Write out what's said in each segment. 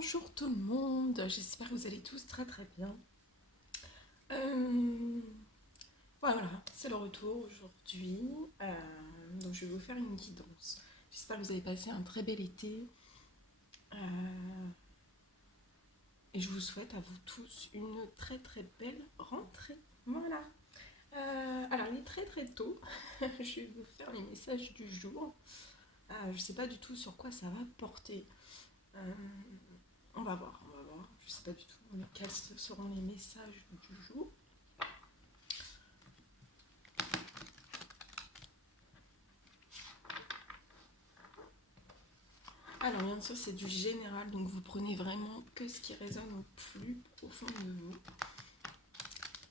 Bonjour tout le monde, j'espère que vous allez tous très très bien. Euh, voilà, c'est le retour aujourd'hui. Donc je vais vous faire une guidance. J'espère que vous avez passé un très bel été. Et je vous souhaite à vous tous une très très belle rentrée. Voilà. Alors il est très très tôt. Je vais vous faire les messages du jour. Je ne sais pas du tout sur quoi ça va porter. Euh, on va voir, on va voir. Je ne sais pas du tout quels seront les messages du jour. Alors bien sûr c'est du général, donc vous prenez vraiment que ce qui résonne au plus profond de vous.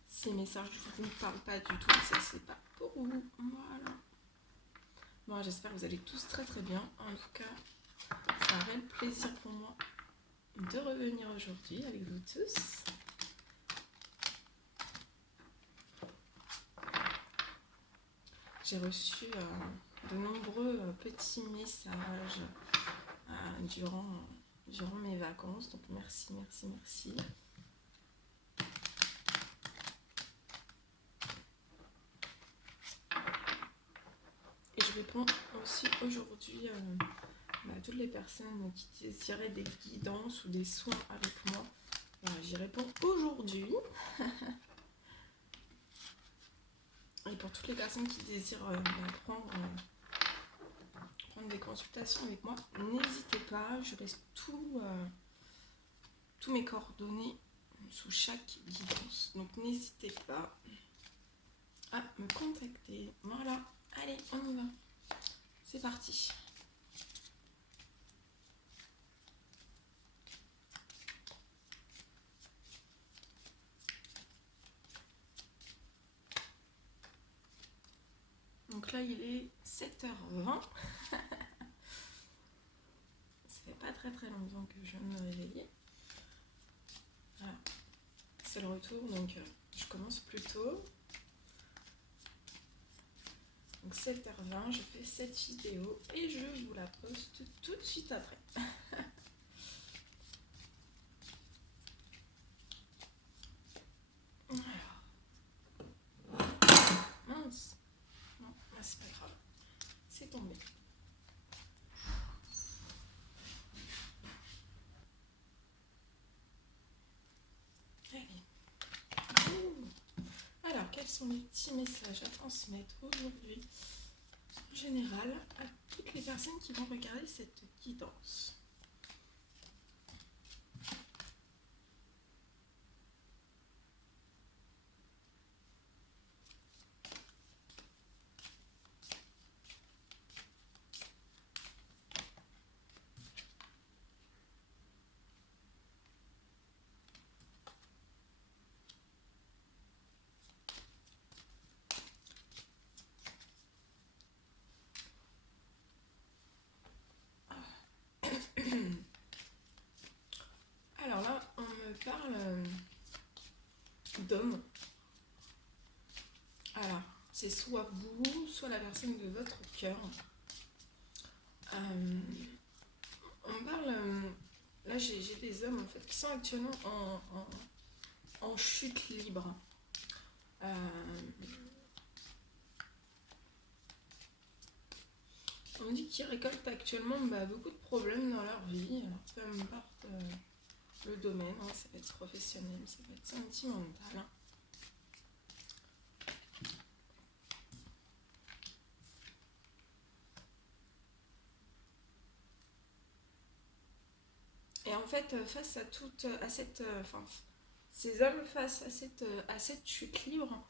Ces messages ne vous parlent pas du tout, ça c'est pas pour vous. Voilà. Bon, j'espère que vous allez tous très très bien. En tout cas, c'est un réel plaisir pour moi de revenir aujourd'hui avec vous tous. J'ai reçu de nombreux petits messages durant mes vacances, donc merci, merci, merci. Et je réponds aussi aujourd'hui à toutes les personnes qui désiraient des guidances ou des soins avec moi. Voilà, j'y réponds aujourd'hui. Et pour toutes les personnes qui désirent prendre des consultations avec moi, n'hésitez pas, je laisse tous mes coordonnées sous chaque guidance. Donc n'hésitez pas à me contacter. Voilà, allez, on y va. C'est parti. Donc là, il est 7h20. Ça fait pas très très longtemps que je viens de me réveiller. Voilà. C'est le retour, donc je commence plus tôt. Donc 7h20, je fais cette vidéo et je vous la poste tout de suite après. Alors, mince. Non, c'est pas grave. C'est tombé. Allez. Alors, quels sont les petits messages à transmettre aujourd'hui, en général, à toutes les personnes qui vont regarder cette guidance? Alors là, on me parle d'homme. Alors, c'est soit vous, soit la personne de votre cœur. On me parle... là, j'ai des hommes en fait qui sont actuellement en chute libre. On me dit qu'ils récoltent actuellement beaucoup de problèmes dans leur vie, alors peu importe le domaine, hein, ça peut être professionnel, ça peut être sentimental. Et en fait, face à cette, ces hommes face à cette chute libre,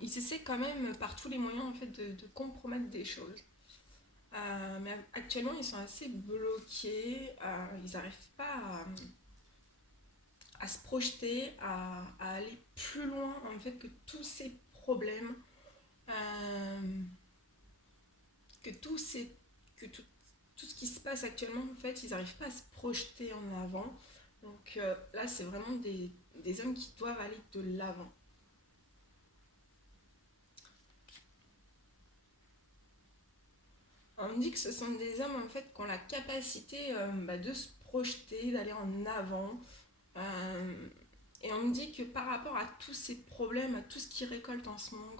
ils essaient quand même par tous les moyens en fait de compromettre des choses. Mais actuellement, ils sont assez bloqués, ils n'arrivent pas à se projeter, à aller plus loin en fait que tous ces problèmes, que tout ce qui se passe actuellement en fait, ils n'arrivent pas à se projeter en avant. Donc là, c'est vraiment des hommes qui doivent aller de l'avant. On me dit que ce sont des hommes en fait qui ont la capacité de se projeter, d'aller en avant. Euh, et on me dit que par rapport à tous ces problèmes, à tout ce qu'ils récoltent en ce moment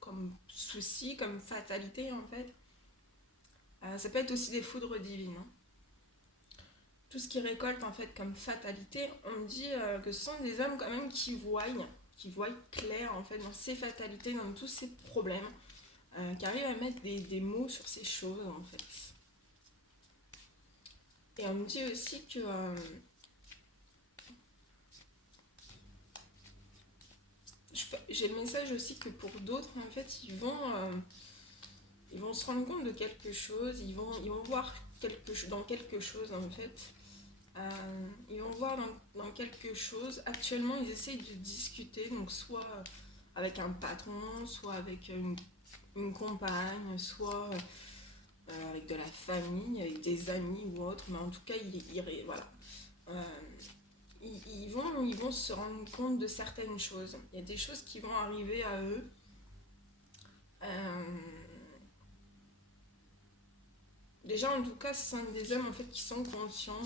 comme soucis, comme fatalité en fait, ça peut être aussi des foudres divines, hein. Tout ce qu'ils récoltent en fait comme fatalité, on me dit que ce sont des hommes quand même qui voient clair en fait dans ces fatalités, dans tous ces problèmes, qui arrivent à mettre des mots sur ces choses en fait. Et on me dit aussi que j'ai le message aussi que pour d'autres en fait ils vont se rendre compte de quelque chose, ils vont voir dans quelque chose en fait. Ils vont voir dans quelque chose. Actuellement, ils essayent de discuter, donc soit avec un patron, soit avec une compagne, soit avec de la famille, avec des amis ou autre. Mais en tout cas, voilà. Euh, ils vont se rendre compte de certaines choses. Il y a des choses qui vont arriver à eux. Euh, Déjà, en tout cas, ce sont des hommes en fait qui sont conscients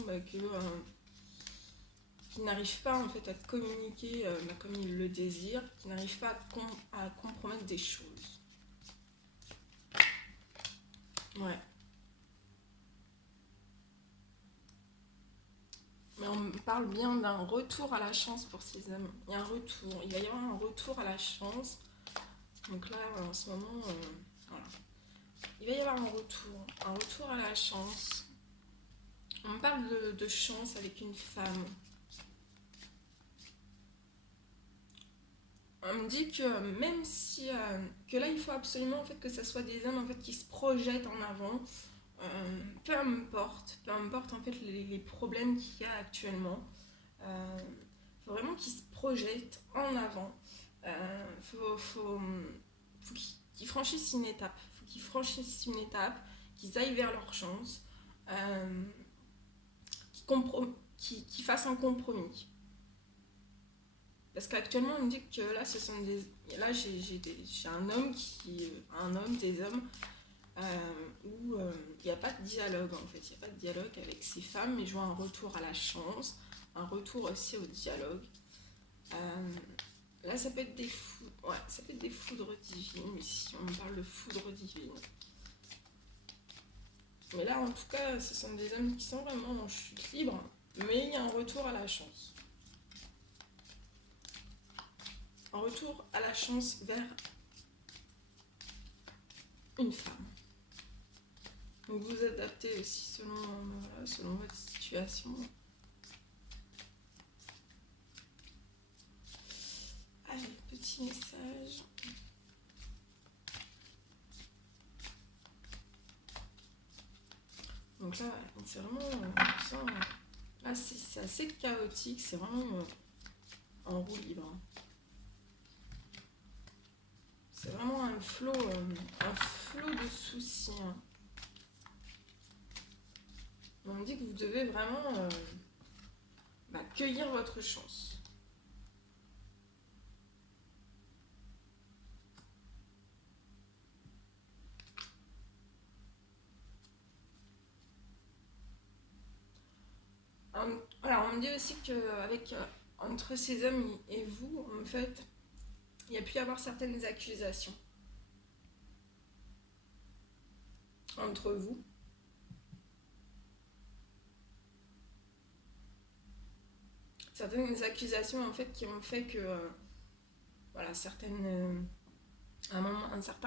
qui n'arrivent pas en fait à communiquer comme ils le désirent, qui n'arrivent pas à compromettre des choses. Ouais. Mais on me parle bien d'un retour à la chance pour ces hommes. Il y a un retour, il va y avoir un retour à la chance. Donc là, en ce moment, voilà. Il va y avoir un retour à la chance. On me parle de chance avec une femme. On me dit que même si que là il faut absolument en fait que ça soit des hommes en fait qui se projettent en avant, peu importe en fait les problèmes qu'il y a actuellement, faut vraiment qu'ils se projettent en avant. Faut qu'ils franchissent une étape, qu'ils aillent vers leur chance, euh, qu'ils fassent un compromis. Parce qu'actuellement, on me dit que là, ce sont des. Là, j'ai un homme, des hommes, où il n'y a pas de dialogue en fait. Il n'y a pas de dialogue avec ces femmes, mais je vois un retour à la chance, un retour aussi au dialogue. Euh, Là, ça peut être ouais, ça peut être des foudres divines ici. On me parle de foudre divine. Mais là, en tout cas, ce sont des hommes qui sont vraiment en chute libre, mais il y a un retour à la chance. Un retour à la chance vers une femme. Donc vous adaptez aussi selon votre situation. Allez, petit message. Donc là, c'est vraiment ça. Là, c'est assez chaotique. C'est vraiment en roue libre. C'est vraiment un flot de soucis. On me dit que vous devez vraiment cueillir votre chance. Alors, on me dit aussi qu'avec entre ces hommes et vous, en fait, il y a pu y avoir certaines accusations entre vous. Certaines accusations en fait qui ont fait que voilà à un certain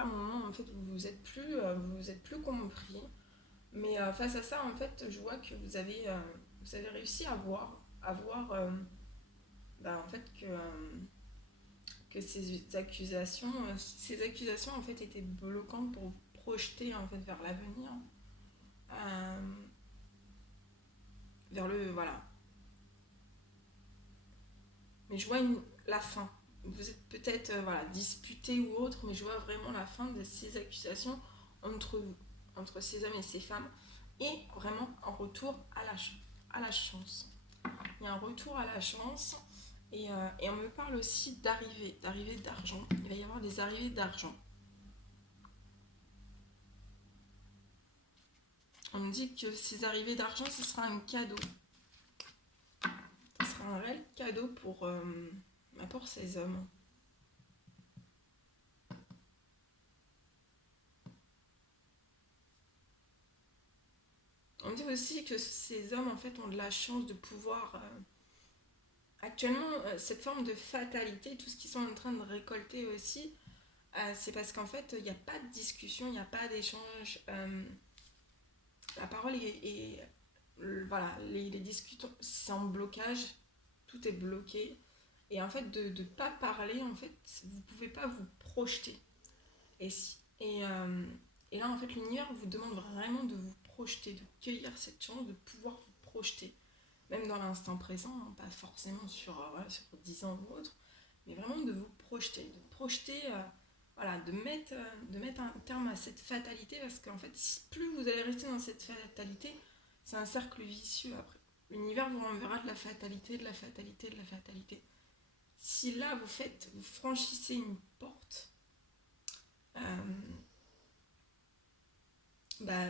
moment en fait vous êtes plus compris, mais face à ça en fait je vois que vous avez réussi à voir en fait que ces accusations en fait étaient bloquantes pour vous projeter en fait vers l'avenir, euh, vers le voilà. Mais je vois la fin. Vous êtes peut-être disputé ou autre, mais je vois vraiment la fin de ces accusations entre vous, entre ces hommes et ces femmes, et vraiment un retour à la chance. Il y a un retour à la chance, et on me parle aussi d'arrivée d'argent. Il va y avoir des arrivées d'argent. On me dit que ces arrivées d'argent, ce sera un cadeau. Ce sera un réel cadeau pour ces hommes. On me dit aussi que ces hommes, en fait, ont de la chance de pouvoir... actuellement, cette forme de fatalité, tout ce qu'ils sont en train de récolter aussi, c'est parce qu'en fait, il n'y a pas de discussion, il n'y a pas d'échange. La parole voilà, les discussions, c'est en blocage, tout est bloqué. Et en fait, de ne pas parler, en fait, vous ne pouvez pas vous projeter. Et, si, et là, en fait, l'univers vous demande vraiment de vous projeter, de cueillir cette chance, de pouvoir vous projeter. Même dans l'instant présent, hein, pas forcément voilà, sur 10 ans ou autre, mais vraiment de vous projeter. De projeter, voilà, de mettre un terme à cette fatalité, parce qu'en fait, plus vous allez rester dans cette fatalité, c'est un cercle vicieux après. L'univers vous renverra de la fatalité, de la fatalité, de la fatalité. Si là, vous franchissez une porte, euh, bah,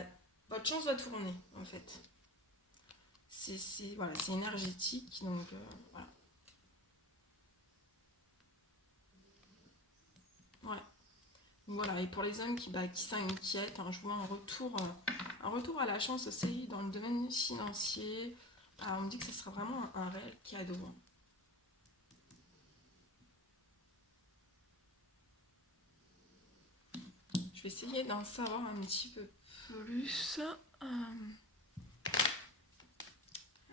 votre chance va tourner, en fait. Voilà, c'est énergétique, donc voilà. Ouais. Donc voilà, et pour les hommes qui s'inquiètent, hein, je vois un retour à la chance aussi dans le domaine financier. On me dit que ce sera vraiment un réel cadeau, hein. Je vais essayer d'en savoir un petit peu plus.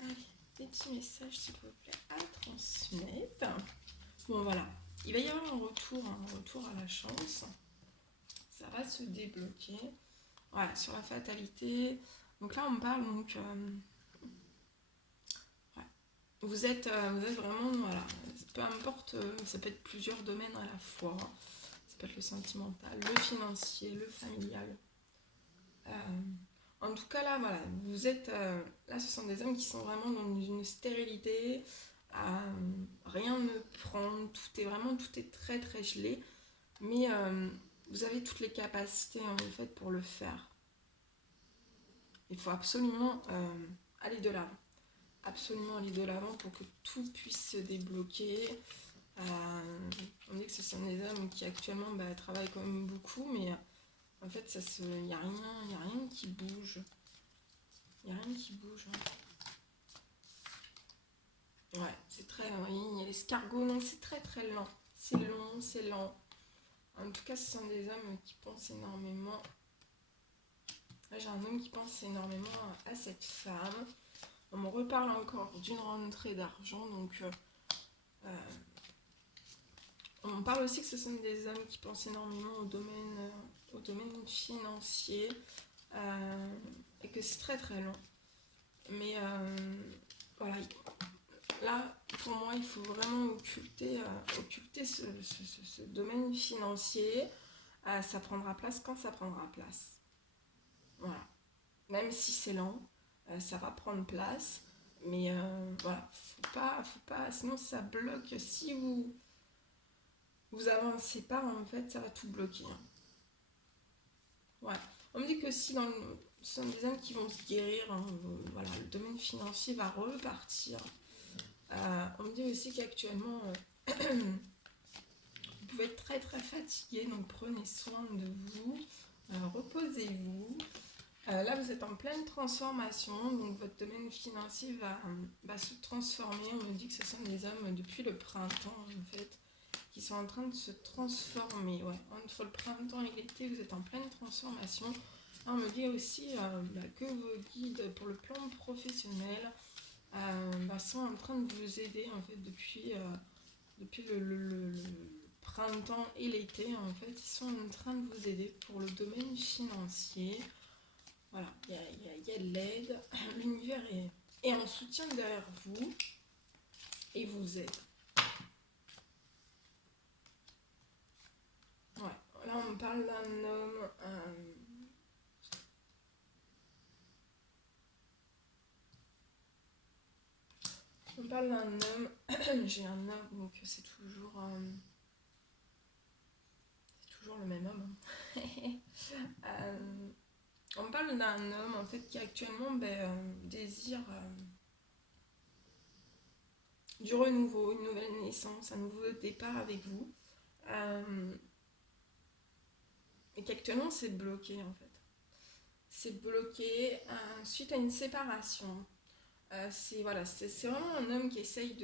Allez, des petits messages s'il vous plaît à transmettre. Bon voilà, il va y avoir un retour à la chance. Ça va se débloquer. Voilà, sur la fatalité. Donc là, on me parle, donc, ouais. Vous êtes vraiment, voilà, peu importe, ça peut être plusieurs domaines à la fois. Ça peut être le sentimental, le financier, le familial. Euh, En tout cas, là, voilà, vous êtes, là, ce sont des hommes qui sont vraiment dans une stérilité. Rien ne prend, tout est très très gelé. Mais vous avez toutes les capacités en fait pour le faire. Il faut absolument aller de l'avant. Absolument aller de l'avant pour que tout puisse se débloquer. On dit que ce sont des hommes qui actuellement travaillent quand même beaucoup, mais en fait, il n'y a rien qui bouge. Il n'y a rien qui bouge. Ouais, c'est très... Oui, il y a l'escargot, non, c'est très très lent. C'est long, c'est lent. En tout cas, ce sont des hommes qui pensent énormément. Là, j'ai un homme qui pense énormément à cette femme. On me reparle encore d'une rentrée d'argent, donc on me parle aussi que ce sont des hommes qui pensent énormément au domaine financier et que c'est très très long. Mais voilà, là, pour moi, il faut vraiment occulter ce domaine financier. Ça prendra place quand ça prendra place. Voilà. Même si c'est lent, ça va prendre place. Mais voilà, faut pas, sinon ça bloque. Si vous avancez pas, en fait, ça va tout bloquer, hein. Ouais. On me dit que si ce sont des hommes qui vont se guérir, hein, voilà, le domaine financier va repartir. On me dit aussi qu'actuellement, vous pouvez être très très fatigué, donc prenez soin de vous, reposez-vous. Là, vous êtes en pleine transformation, donc votre domaine financier va se transformer. On me dit que ce sont des hommes depuis le printemps, en fait, qui sont en train de se transformer. Ouais. Entre le printemps et l'été, vous êtes en pleine transformation. Là, on me dit aussi que vos guides pour le plan professionnel sont en train de vous aider, en fait, depuis le printemps et l'été. En fait, ils sont en train de vous aider pour le domaine financier. Voilà, il y a de l'aide, l'univers est en soutien derrière vous et vous aide. Ouais, là on me parle d'un homme. On me parle d'un homme. J'ai un homme, donc c'est toujours le même homme, hein. On parle d'un homme en fait qui actuellement désire du renouveau, une nouvelle naissance, un nouveau départ avec vous. Euh, et qu'actuellement c'est bloqué en fait. C'est bloqué suite à une séparation. C'est vraiment un homme qui essaye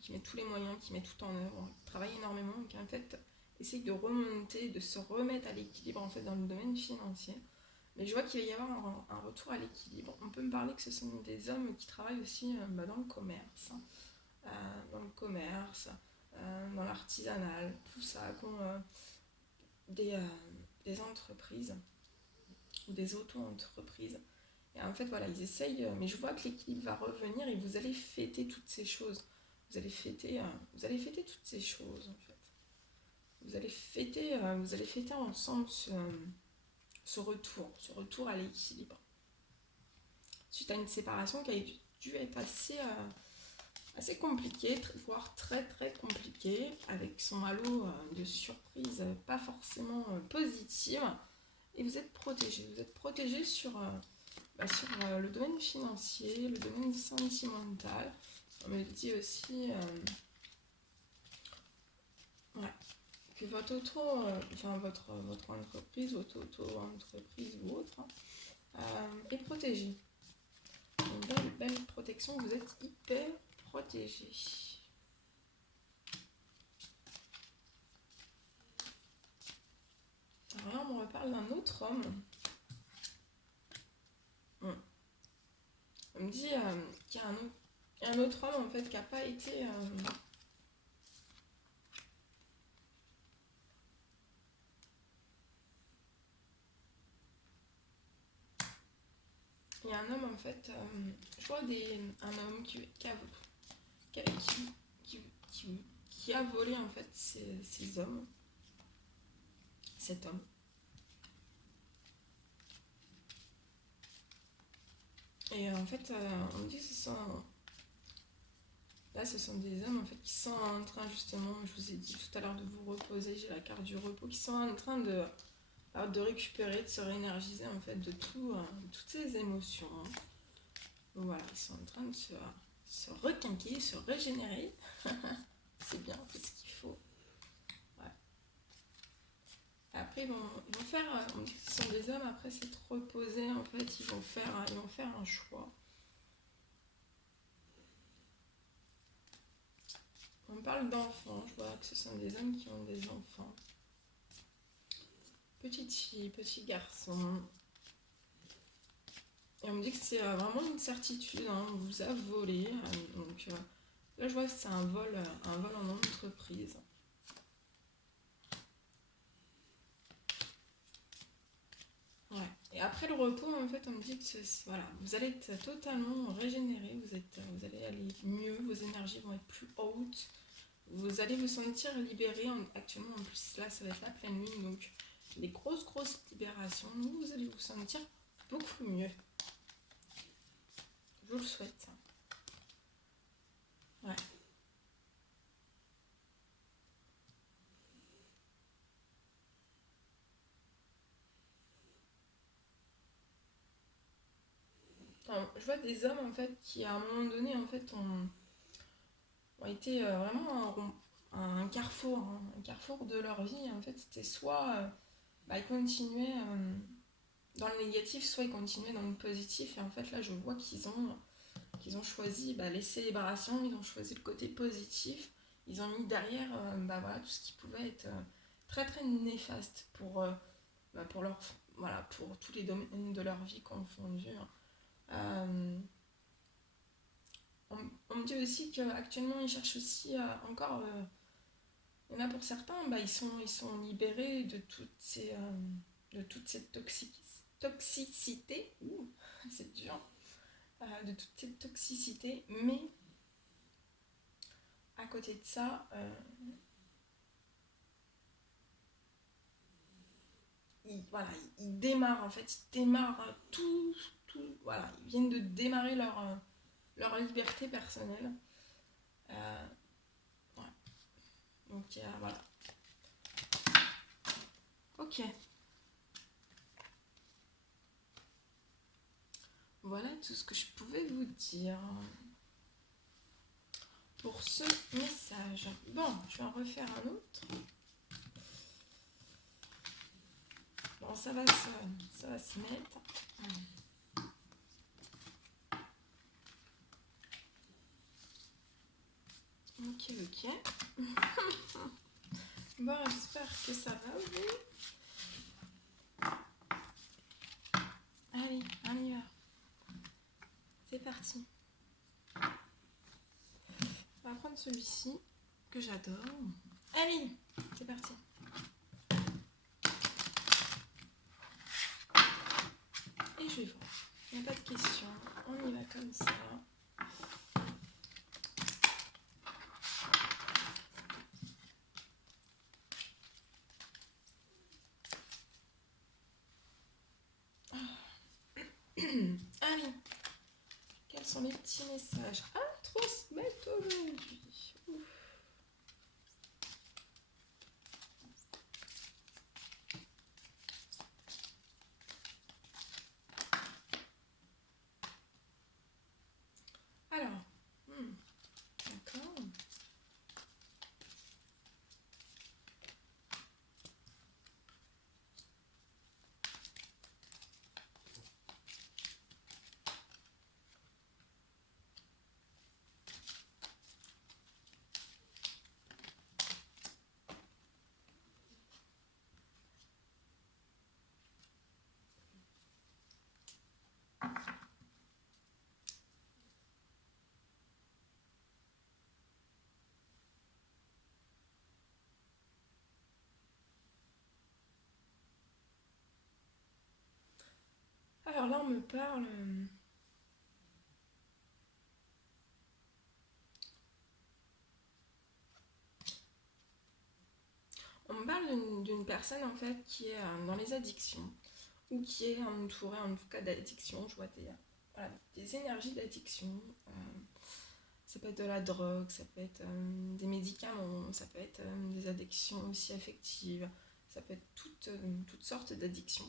qui met tous les moyens, qui met tout en œuvre, qui travaille énormément, qui en fait essaye de remonter, de se remettre à l'équilibre en fait dans le domaine financier. Mais je vois qu'il va y avoir un retour à l'équilibre. On peut me parler que ce sont des hommes qui travaillent aussi dans le commerce, dans l'artisanal, tout ça, qui ont des, euh, des entreprises ou des auto-entreprises. Et en fait, voilà, ils essayent, mais je vois que l'équilibre va revenir et vous allez fêter toutes ces choses. Vous allez fêter toutes ces choses, en fait. Vous allez fêter ensemble ce retour à l'équilibre. Suite à une séparation qui a dû être assez compliquée, voire très très compliquée, avec son halo de surprise pas forcément positive. Et vous êtes protégé sur le domaine financier, le domaine sentimental. On me dit aussi ouais, que votre entreprise, votre auto-entreprise ou autre est protégée. Une belle protection, vous êtes hyper protégé. Alors là, on me reparle d'un autre homme. On me dit qu'il y a un autre homme en fait qui n'a pas été. Il y a un homme en fait. Je vois un homme qui, a- qui a volé en fait ces hommes. Cet homme. Et en fait, on me dit que ce sont des hommes en fait qui sont en train justement, je vous ai dit tout à l'heure de vous reposer, j'ai la carte du repos, qui sont en train de récupérer, de se réénergiser en fait de toutes ces émotions. Donc voilà, ils sont en train de se requinquer, se régénérer. C'est bien, c'est ce qu'il faut. Ouais. Après, ils vont faire, on dit que ce sont des hommes, après s'être reposés, en fait, ils vont faire un choix. On parle d'enfants, je vois que ce sont des hommes qui ont des enfants. Petite fille, petit garçon. Et on me dit que c'est vraiment une certitude, hein, on vous a volé. Donc là, je vois que c'est un vol en entreprise. Ouais. Et après le repos, en fait, on me dit que voilà, vous allez être totalement régénéré, vous allez aller mieux, vos énergies vont être plus hautes, vous allez vous sentir libéré. Actuellement, en plus, là, ça va être la pleine lune, donc des grosses libérations. Vous allez vous sentir beaucoup mieux. Je vous le souhaite. Ouais. Enfin, je vois des hommes, en fait, qui, à un moment donné, en fait, ont été vraiment un carrefour, hein, un carrefour de leur vie. En fait, c'était soit ils continuaient dans le négatif, soit ils continuaient dans le positif. Et en fait, là, je vois qu'ils ont choisi les célébrations, ils ont choisi le côté positif. Ils ont mis derrière voilà, tout ce qui pouvait être très très néfaste pour leur, voilà, pour tous les domaines de leur vie confondus. Euh, on me dit aussi qu'actuellement, ils cherchent aussi encore. Il y en a pour certains, ils sont libérés de toute cette toxicité. Ouh, c'est dur. De toute cette toxicité, mais à côté de ça, voilà, ils démarrent en fait, ils démarrent voilà, ils viennent de démarrer leur liberté personnelle. Euh, ouais. Donc voilà. Ok. voilà tout ce que je pouvais vous dire pour ce message. Bon, je vais en refaire un autre. Bon, ça va se mettre. Ok. Bon, j'espère que ça va, oui. Allez, on y va. C'est parti. On va prendre celui-ci, que j'adore. Allez, c'est parti. Et je vais voir. Il n'y a pas de question. On y va comme ça. Allez. Quels sont les petits messages? Ah, 3 semaines aujourd'hui. Ouf. Alors, d'accord. Alors là, on me parle. On me parle d'une personne en fait qui est dans les addictions ou qui est entourée en tout cas d'addictions. Je vois des énergies d'addiction. Ça peut être de la drogue, ça peut être des médicaments, ça peut être des addictions aussi affectives, ça peut être toutes sortes d'addictions.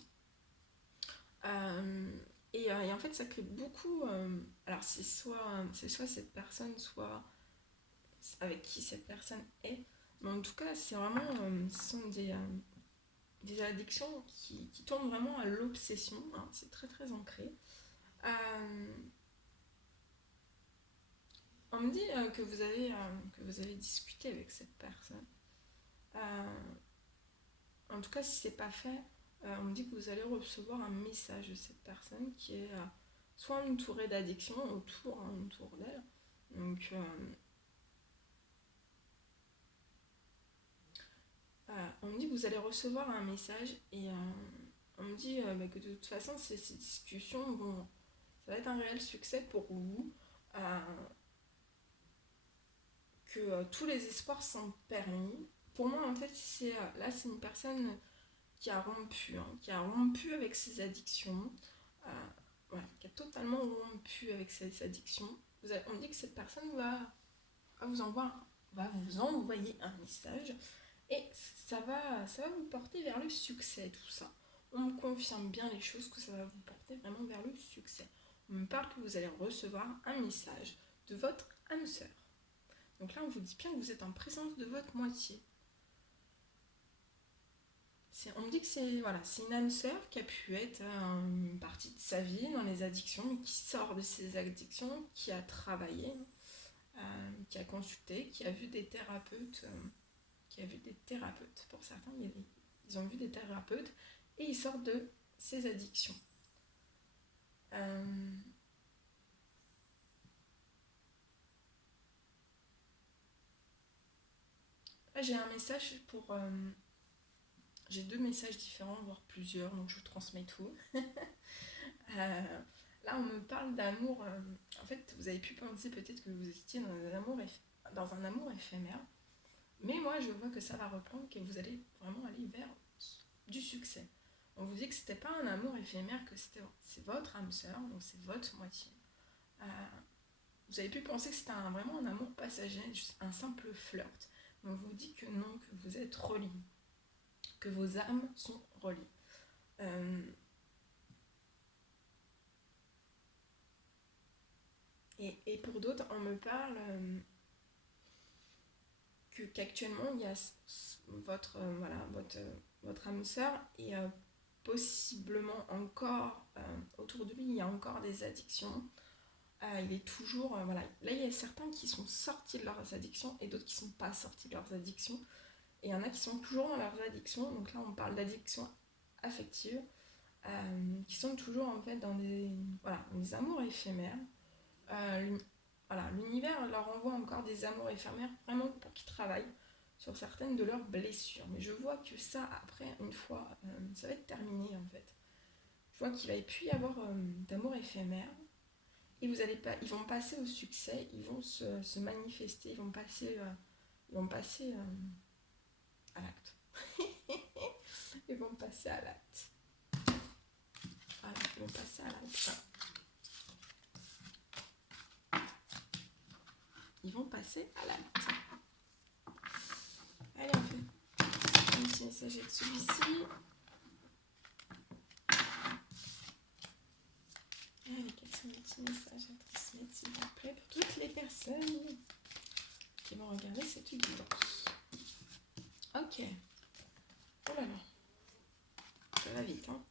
Et en fait, ça crée beaucoup. Alors, c'est soit cette personne, soit avec qui cette personne est. Mais en tout cas, c'est vraiment. Ce sont des addictions qui tournent vraiment à l'obsession. Hein, c'est très très ancré. Euh, on me dit que vous avez discuté avec cette personne. Euh, En tout cas, si c'est pas fait, on me dit que vous allez recevoir un message de cette personne qui est soit entourée d'addiction autour d'elle. Donc, on me dit que vous allez recevoir un message et on me dit que de toute façon, ces discussions ça va être un réel succès pour vous. euh, que tous les espoirs sont permis. Pour moi, en fait, c'est une personne qui a rompu avec ses addictions, euh, voilà, qui a totalement rompu avec ses addictions. On me dit que cette personne va vous envoyer un message et ça va vous porter vers le succès, tout ça. On me confirme bien les choses, que ça va vous porter vraiment vers le succès. On me parle que vous allez recevoir un message de votre âme sœur. Donc là, on vous dit bien que vous êtes en présence de votre moitié. On me dit que c'est une âme sœur qui a pu être une partie de sa vie dans les addictions, mais qui sort de ces addictions, qui a travaillé, qui a consulté, qui a vu des thérapeutes, Pour certains, ils ont vu des thérapeutes et ils sortent de ces addictions. Là, j'ai un message j'ai 2 messages différents, voire plusieurs, donc je vous transmets tout. Là, on me parle d'amour. En fait, vous avez pu penser peut-être que vous étiez dans un amour éphémère. Mais moi, je vois que ça va reprendre, que vous allez vraiment aller vers du succès. On vous dit que c'était pas un amour éphémère, c'est votre âme sœur, donc c'est votre moitié. Euh, vous avez pu penser que c'était vraiment un amour passager, juste un simple flirt. Mais on vous dit que non, que vous êtes reliés, que vos âmes sont reliées. Et pour d'autres, on me parle qu'actuellement, il y a votre âme sœur et possiblement encore, autour de lui, il y a encore des addictions. Il est toujours, voilà. Là, il y a certains qui sont sortis de leurs addictions et d'autres qui ne sont pas sortis de leurs addictions. Et il y en a qui sont toujours dans leurs addictions. Donc là, on parle d'addictions affectives, qui sont toujours en fait dans des amours éphémères. Euh, voilà, l'univers leur envoie encore des amours éphémères vraiment pour qu'ils travaillent sur certaines de leurs blessures. Mais je vois que ça, après, une fois, ça va être terminé en fait. Je vois qu'il va plus y avoir d'amour éphémère. Et ils vont passer au succès, ils vont se manifester, ils vont passer à l'acte. Ils vont passer à l'acte. Voilà, ils vont passer à l'acte. Ils vont passer à l'acte. Allez, on fait un petit message avec celui-ci. Allez, quels sont les petits messages à transmettre, s'il vous plaît, pour toutes les personnes qui vont regarder cette vidéo. Ok. Oh là là. Ça va vite, hein.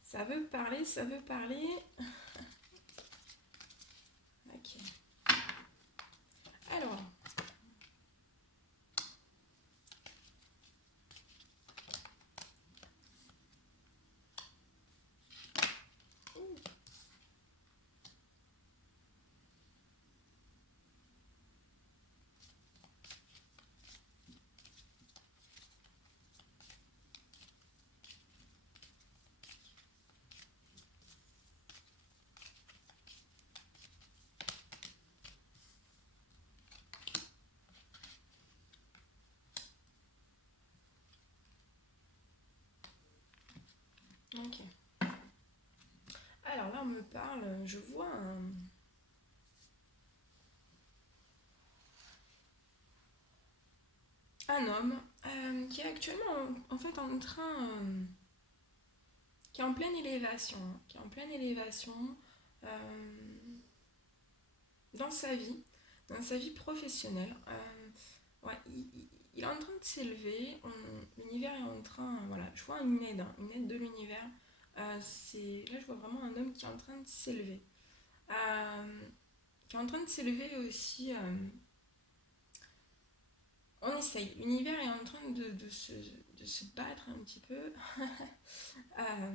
Ça veut parler, ça veut parler. Ok. Alors. Ok. Alors là, on me parle, je vois un homme qui est actuellement en fait en train, qui est en pleine élévation, hein, qui est en pleine élévation euh, dans sa vie professionnelle. Ouais, il est en train de s'élever, l'univers est en train, voilà, je vois une aide de l'univers. Là, je vois vraiment un homme qui est en train de s'élever. Qui est en train de s'élever aussi. On essaye. L'univers est en train de se battre un petit peu à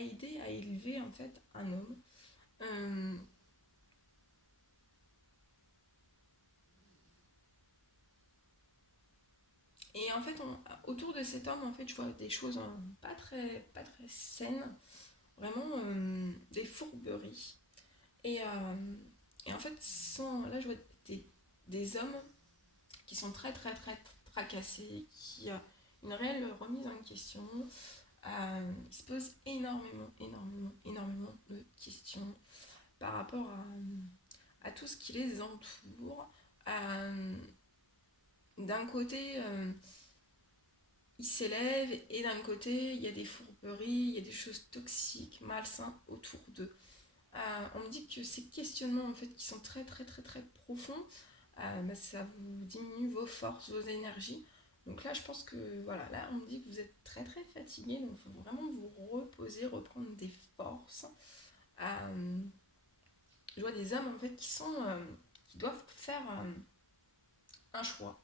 aider à élever en fait un homme. Euh, et en fait, autour de cet homme, en fait, je vois des choses pas très saines, vraiment des fourberies. Et, euh, et en fait, là, je vois des hommes qui sont très, très, très tracassés, qui ont une réelle remise en question. Ils se posent énormément de questions par rapport à tout ce qui les entoure. Euh, D'un côté, ils s'élèvent et d'un côté, il y a des fourberies, il y a des choses toxiques, malsaines autour d'eux. On me dit que ces questionnements en fait qui sont très très très très profonds, ça vous diminue vos forces, vos énergies. Donc là, je pense que voilà, là, on me dit que vous êtes très très fatigué, donc il faut vraiment vous reposer, reprendre des forces. Euh, je vois des hommes en fait qui doivent faire un choix,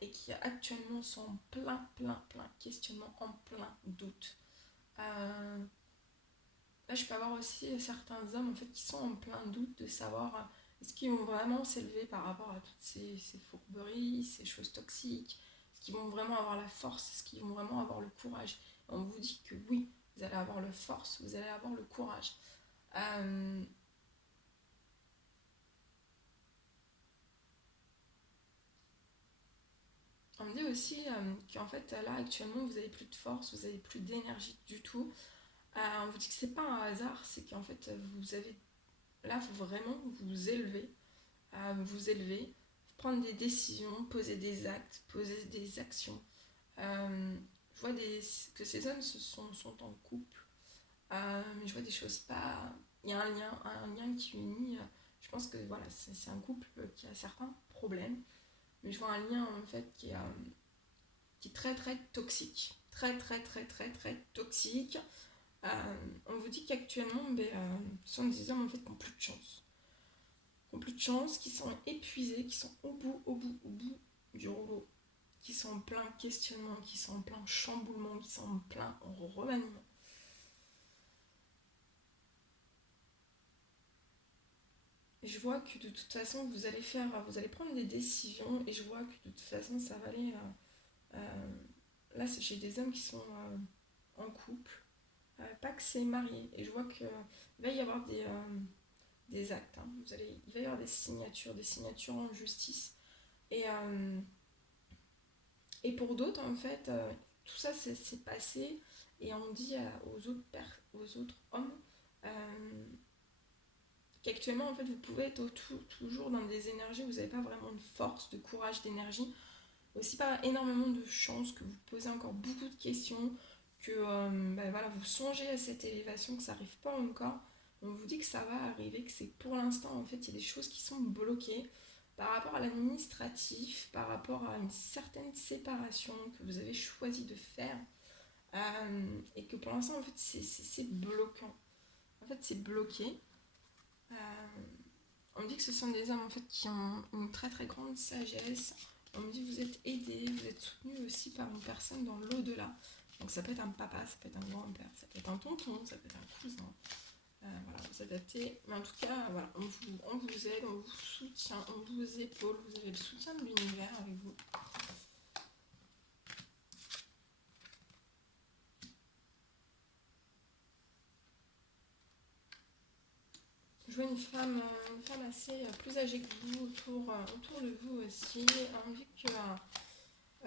et qui actuellement sont en plein questionnement, en plein doute. Euh, Là, je peux avoir aussi certains hommes en fait qui sont en plein doute de savoir est-ce qu'ils vont vraiment s'élever par rapport à toutes ces fourberies, ces choses toxiques, est-ce qu'ils vont vraiment avoir la force, est-ce qu'ils vont vraiment avoir le courage. Et on vous dit que oui, vous allez avoir la force, vous allez avoir le courage. Euh, on me dit aussi qu'en fait là actuellement vous avez plus de force, vous avez plus d'énergie du tout. On vous dit que c'est pas un hasard, c'est qu'en fait vous avez là faut vraiment vous élever, vous élever, prendre des décisions, poser des actes, poser des actions. Je vois que ces hommes sont en couple, mais je vois des choses pas. il y a un lien qui unit. Je pense que voilà, c'est un couple qui a certains problèmes, mais je vois un lien en fait qui est très très toxique. Très très très très très toxique. On vous dit qu'actuellement, ce sont des hommes en fait qui n'ont plus de chance. Qui n'ont plus de chance, qui sont épuisés, qui sont au bout du rouleau, qui sont en plein questionnement, qui sont en plein chamboulement, qui sont en plein remaniement. Je vois que de toute façon, vous allez prendre des décisions et je vois que de toute façon, ça va aller. Là, j'ai des hommes qui sont en couple, pas que c'est marié. Et je vois qu'il va y avoir des actes. Hein. Il va y avoir des signatures en justice. Et, euh, et pour d'autres, en fait, tout ça s'est passé et on dit aux autres hommes qu'actuellement, en fait, vous pouvez être toujours dans des énergies où vous n'avez pas vraiment de force, de courage, d'énergie. Aussi pas énormément de chance, que vous posez encore beaucoup de questions, que voilà, vous songez à cette élévation, que ça n'arrive pas encore. On vous dit que ça va arriver, que c'est pour l'instant, en fait, il y a des choses qui sont bloquées par rapport à l'administratif, par rapport à une certaine séparation que vous avez choisi de faire, et que pour l'instant, en fait, c'est bloquant. En fait, c'est bloqué. Euh, on me dit que ce sont des hommes en fait qui ont une très très grande sagesse. On me dit que vous êtes aidés, vous êtes soutenus aussi par une personne dans l'au-delà. Donc ça peut être un papa, ça peut être un grand-père, ça peut être un tonton, ça peut être un cousin. Voilà, vous adaptez. Mais en tout cas, voilà, on vous aide, on vous soutient, on vous épaule, vous avez le soutien de l'univers avec vous. Je vois une femme assez plus âgée que vous autour de vous aussi. On me dit que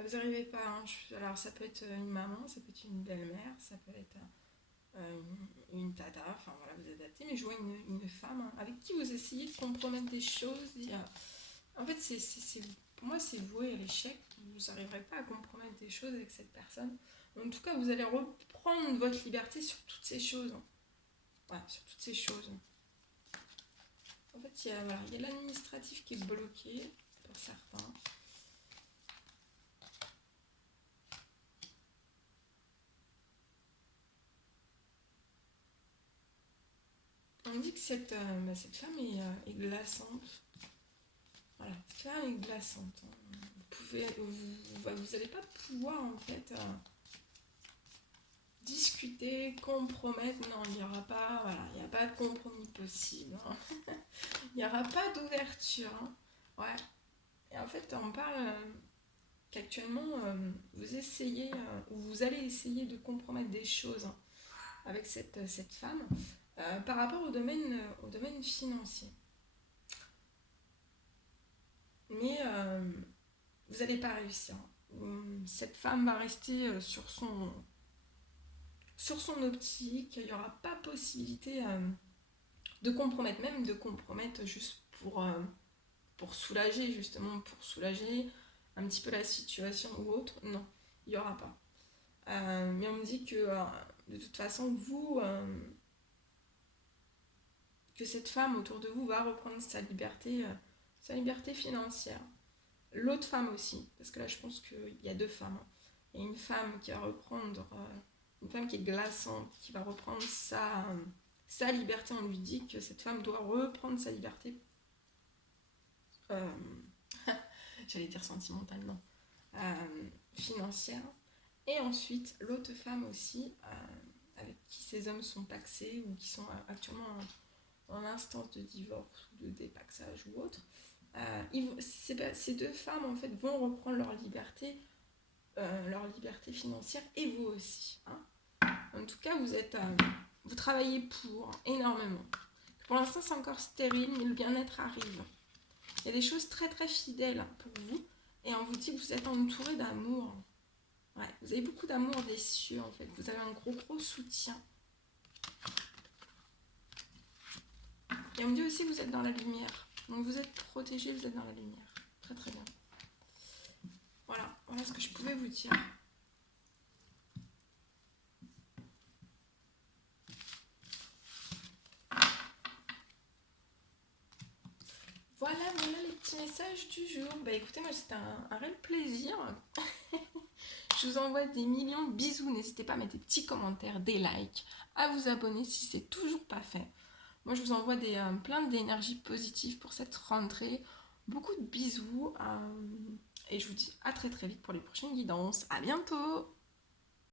vous n'arrivez pas. Hein, alors ça peut être une maman, ça peut être une belle-mère, ça peut être une tata, enfin voilà, vous adaptez. Mais je vois une femme avec qui vous essayez de compromettre des choses. En fait, pour moi, c'est voué à l'échec. Vous n'arriverez pas à compromettre des choses avec cette personne. En tout cas, vous allez reprendre votre liberté sur toutes ces choses. Voilà, sur toutes ces choses. En fait, il y a l'administratif qui est bloqué pour certains. On dit que cette femme est glaçante. Voilà, cette femme est glaçante. Hein. Vous n'allez pas pouvoir en fait discuter, compromettre. Non, il n'y aura pas, voilà, il n'y a pas de compromis possible. Hein. Il n'y aura pas d'ouverture. Hein. Ouais. Et en fait, on parle qu'actuellement, vous essayez, ou vous allez essayer de compromettre des choses hein, avec cette femme par rapport au domaine financier. Mais vous n'allez pas réussir. Cette femme va rester sur son optique. Il n'y aura pas possibilité de compromettre, même de compromettre juste pour soulager, justement, pour soulager un petit peu la situation ou autre. Non, il n'y aura pas. Mais on me dit que de toute façon, que cette femme autour de vous va reprendre sa liberté financière. L'autre femme aussi, parce que là je pense qu'il y a deux femmes. Il y a une femme qui va reprendre, une femme qui est glaçante, qui va reprendre sa liberté. On lui dit que cette femme doit reprendre sa liberté, euh, j'allais dire sentimentale, non, financière. Et ensuite, l'autre femme aussi, avec qui ces hommes sont paxés ou qui sont actuellement en instance de divorce ou de dépaxage ou autre, ces deux femmes en fait vont reprendre leur liberté financière et vous aussi. Hein. En tout cas, vous travaillez pour énormément. Pour l'instant, c'est encore stérile, mais le bien-être arrive. Il y a des choses très très fidèles pour vous et on vous dit que vous êtes entouré d'amour. Ouais, vous avez beaucoup d'amour des cieux en fait. Vous avez un gros soutien. Et on me dit aussi que vous êtes dans la lumière. Donc vous êtes protégé, vous êtes dans la lumière. Très très bien. Voilà ce que je pouvais vous dire. petit message du jour. Bah écoutez, moi c'était un réel plaisir. Je vous envoie des millions de bisous. N'hésitez pas à mettre des petits commentaires, des likes, à vous abonner si c'est toujours pas fait. Moi je vous envoie plein d'énergie positive pour cette rentrée. Beaucoup de bisous. Et je vous dis à très très vite pour les prochaines guidances. À bientôt!